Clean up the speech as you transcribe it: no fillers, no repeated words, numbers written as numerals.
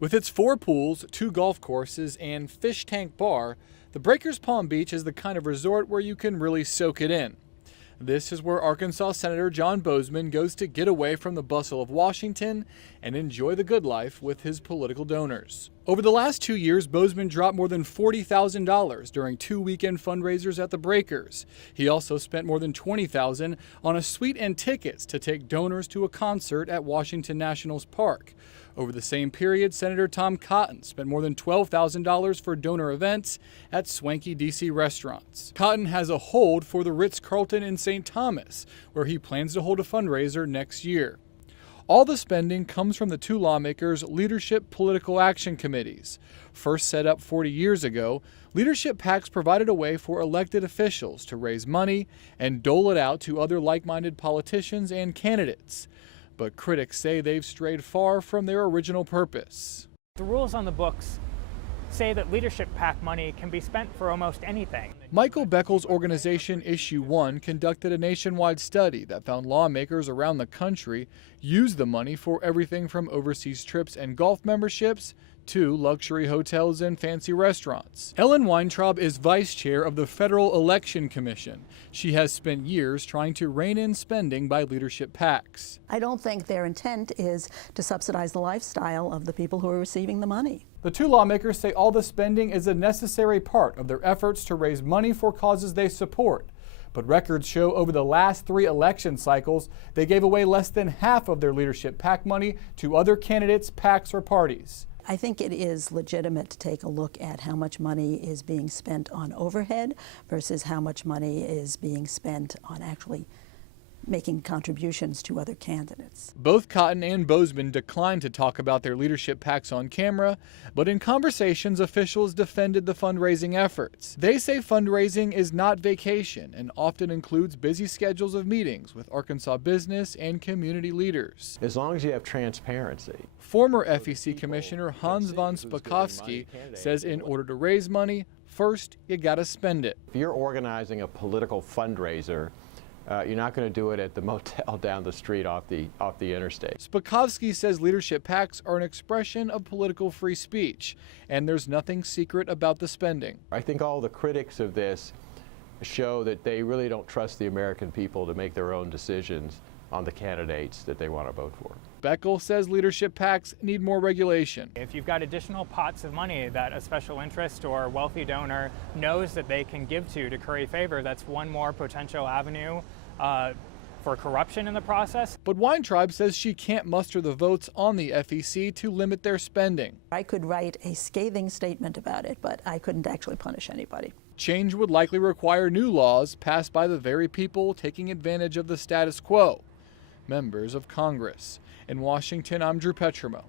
With its 4 pools, 2 golf courses, and fish tank bar, the Breakers Palm Beach is the kind of resort where you can really soak it in. This is where Arkansas Senator John Boozman goes to get away from the bustle of Washington and enjoy the good life with his political donors. Over the last 2 years, Boozman dropped more than $40,000 during 2 weekend fundraisers at the Breakers. He also spent more than $20,000 on a suite and tickets to take donors to a concert at Washington Nationals Park. Over the same period, Senator Tom Cotton spent more than $12,000 for donor events at swanky D.C. restaurants. Cotton has a hold for the Ritz-Carlton in St. Thomas, where he plans to hold a fundraiser next year. All the spending comes from the 2 lawmakers' Leadership Political Action Committees. First set up 40 years ago, Leadership PACs provided a way for elected officials to raise money and dole it out to other like-minded politicians and candidates. But critics say they've strayed far from their original purpose. The rules on the books say that Leadership PAC money can be spent for almost anything. Michael Beckel's organization Issue 1 conducted a nationwide study that found lawmakers around the country use the money for everything from overseas trips and golf memberships to luxury hotels and fancy restaurants. Ellen Weintraub is vice chair of the Federal Election Commission. She has spent years trying to rein in spending by leadership PACs. I don't think their intent is to subsidize the lifestyle of the people who are receiving the money. The 2 lawmakers say all the spending is a necessary part of their efforts to raise money for causes they support. But records show over the last 3 election cycles, they gave away less than half of their leadership PAC money to other candidates, PACs, or parties. I think it is legitimate to take a look at how much money is being spent on overhead versus how much money is being spent on actually making contributions to other candidates. Both Cotton and Boozman declined to talk about their leadership PACs on camera, but in conversations, officials defended the fundraising efforts. They say fundraising is not vacation and often includes busy schedules of meetings with Arkansas business and community leaders. As long as you have transparency. Former FEC Commissioner Hans von Spakovsky says in order to raise money, first you gotta spend it. If you're organizing a political fundraiser, you're not going to do it at the motel down the street off the interstate. Spakovsky says leadership PACs are an expression of political free speech, and there's nothing secret about the spending. I think all the critics of this show that they really don't trust the American people to make their own decisions on the candidates that they want to vote for. Beckel says leadership PACs need more regulation. If you've got additional pots of money that a special interest or wealthy donor knows that they can give to curry favor, that's one more potential avenue for corruption in the process. But Weintraub says she can't muster the votes on the FEC to limit their spending. I could write a scathing statement about it, but I couldn't actually punish anybody. Change would likely require new laws passed by the very people taking advantage of the status quo, members of Congress. In Washington, I'm Petrimoulx.